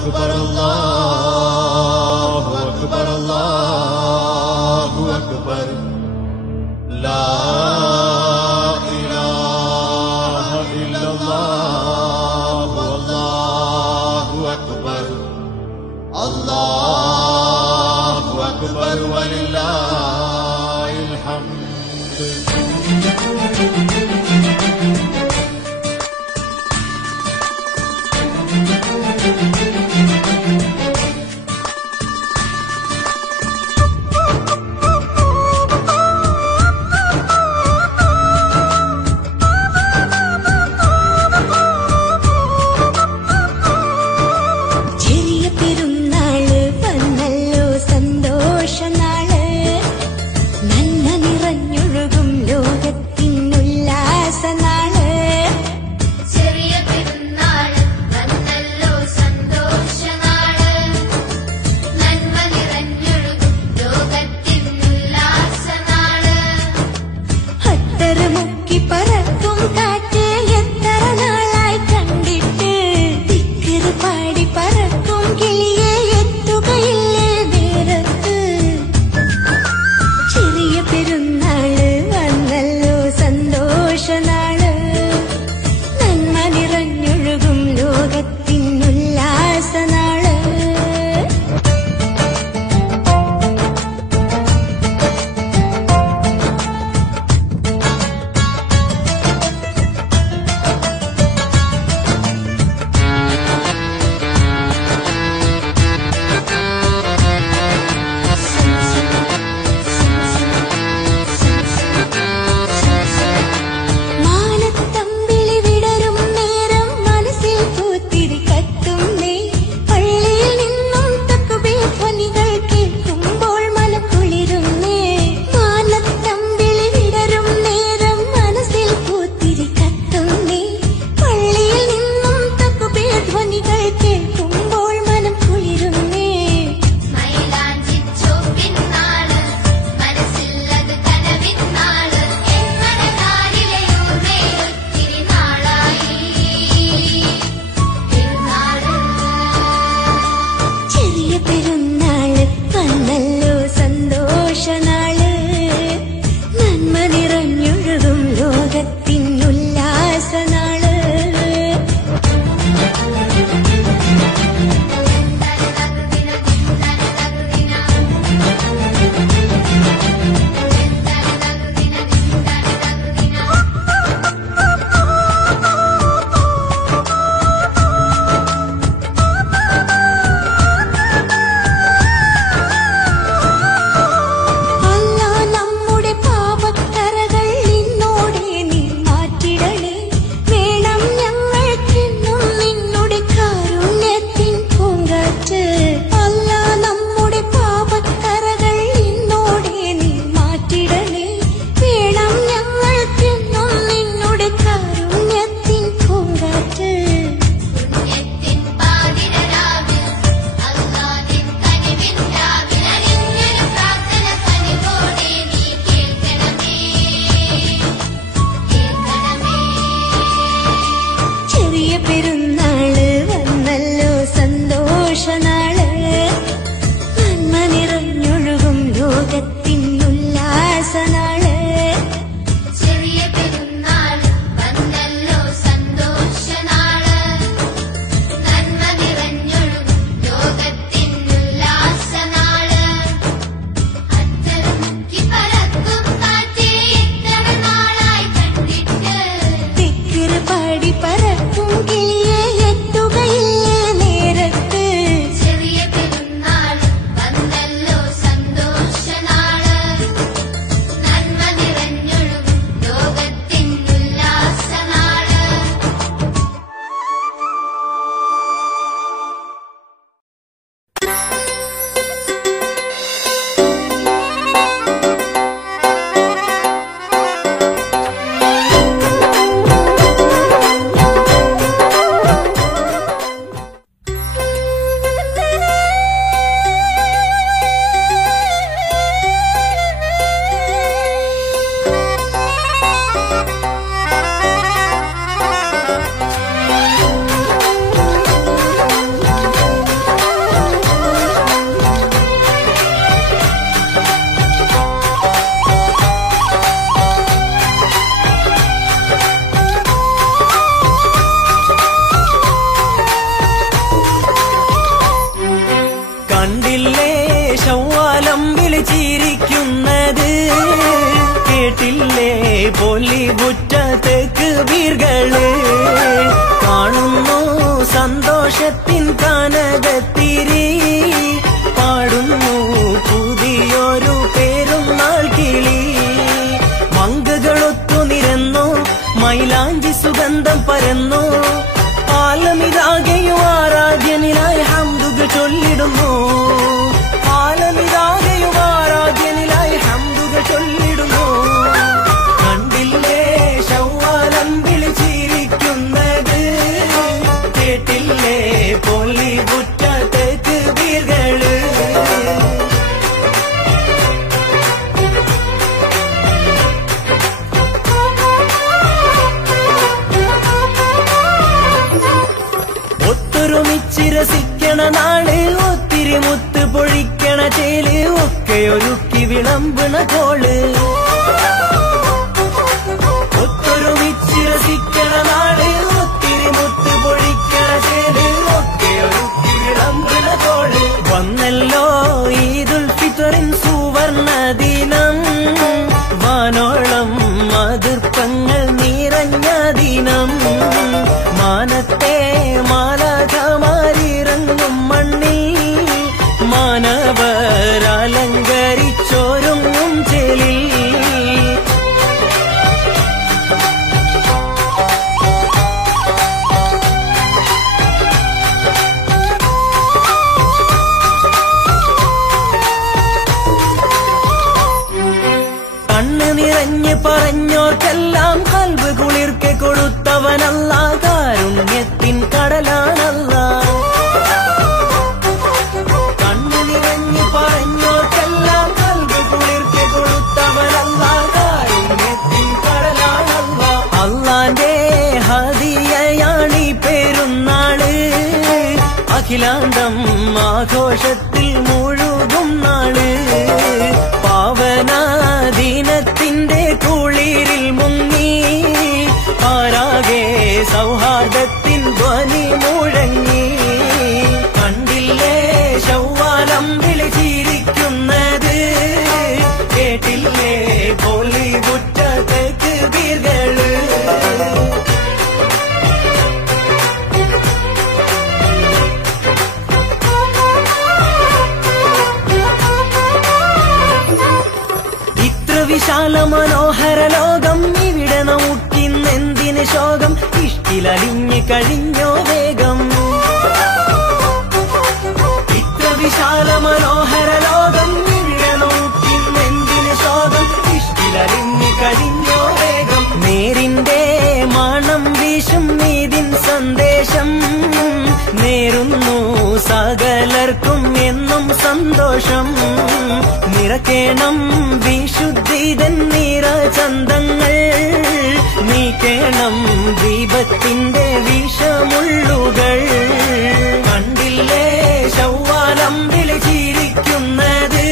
أكبر الله أكبر الله أكبر لا إله إلا الله والله أكبر الله أكبر ولله الحمد പൊലിവുറ്റത്തേക്ക് വീർകള് കാണുന്നു സന്തോഷത്തിൻ കനകത്തിരി പാടുന്നു പുതിയൊരു പെരുന്നാൾ കിളി മങ്കകളൊത്തു നിരന്നു മൈലാഞ്ചി സുഗന്ധം പരന്നു ആലമിതാകെയും ആരാധ്യനിലായി ഹംദുകൾ ചൊല്ലിടുന്നു ആലമിതാകെയും ആരാധ്യനിലായി ഹംദുകൾ ചൊല്ലിടുന്നു കണ്ടില്ലേ ശവ്വാലം വിളിച്ചിരിക്കുന്നത് കേട്ടില്ലേ പൊലിവുറ്റത്തേക്ക് വീർകള് ഒത്തൊരുമിച്ചിരസിക്കണ നാള് ഒത്തിരി മുത്ത് പൊഴിക്കണ ചേല് ഒക്കെ ഒരുക്കി വിളമ്പണ കോള് ഒത്തൊരുമിച്ചിരസിക്കണ നാള് ഒത്തിരി മുത്ത് പൊഴിക്കണ ചേല് ഒക്കെ ഒരുക്കി വിളമ്പണ കോള് വന്നല്ലോ ഈദുൽ ഫിത്റിൻ സുവർണ ദിനം വാനോളം മതിർപ്പങ്ങൾ നിറഞ്ഞ ദിനം മാനത്തെ മാലാഖമാരിറങ്ങും മണ്ണിൽ മാനവരലങ്കരിച്ചൊരുങ്ങും ചെലിൽ കണ്ണ് നിറഞ്ഞ് പറഞ്ഞോർക്കെല്ലാം കൽബ് കുളിർക്കെ കൊടുത്തവനല്ല കാരുണ്യത്തിൻ കടലാണല്ല കണ്ണ് നിറഞ്ഞ് പറഞ്ഞോർക്കെല്ലാം കൽബ് കുളിർക്കെ കൊടുത്തവനല്ല കാരുണ്യത്തിൻ കടലാണല്ല അല്ലാന്റെ ഹദിയയാണീ പെരുന്നാള് അഖിലാണ്ടം ആഘോഷത്തിൽ മുഴുകും നാള് പാവനാദീനത്തിന്റെ കുളിരിൽ മുങ്ങി ആരാകെ സൗഹാർദ്ദത്തിൻ ധ്വനി മുഴങ്ങി കണ്ടില്ലേ ശവ്വാലം വിളിച്ചിരിക്കുന്നത് കേട്ടില്ലേ പൊലിവുറ്റത്തേക്ക് വീർകള് വിശാല മനോഹര ലോകം ഇവിടെ നമുക്കിന്നെന്തിന് ശോകം ഇഷ്ടിലലിഞ്ഞ് കഴിഞ്ഞോ വേഗം ഇത്ര വിശാല മനോഹര ലോകം ഇവിടെ നമുക്കിന്നെന്തിന് ശോകം ഇഷ്ടിലലിഞ്ഞ് കഴിഞ്ഞോ വേഗം നേരിന്റെ മണം വീശും നീതിൻ സന്ദേശം നേരുന്നു സകലർക്കും എന്നും സന്തോഷം നിറക്കേണം വിശുദ്ധിതൻ നിറചന്തങ്ങൾ നീക്കേണം ദീപത്തിന്റെ വിഷമുള്ളുകൾ കണ്ടില്ലേ ശവ്വാലം വിളിച്ചിരിക്കുന്നത്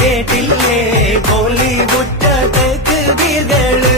കേട്ടില്ലേ പൊലിവുറ്റത്തേക്ക് വീർകള്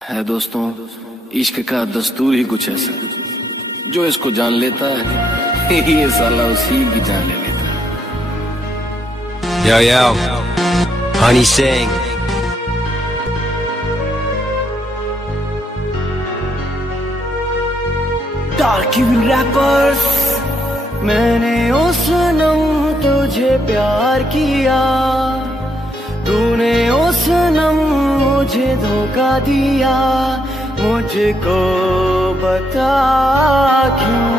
है दोस्तों, इश्क का दस्तूर ही कुछ ऐसा जो इसको जान लेता है ये साला उसी की जान ले लेता है। Yo, yo, Honey Sing. Dark Evil Rappers। मैंने ओ सनम तुझे प्यार किया, तूने ओ सनम मुझे धोखा दिया, मुझको बता क्यों।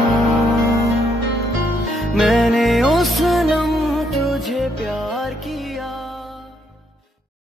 मैंने ओ सनम तुझे प्यार किया।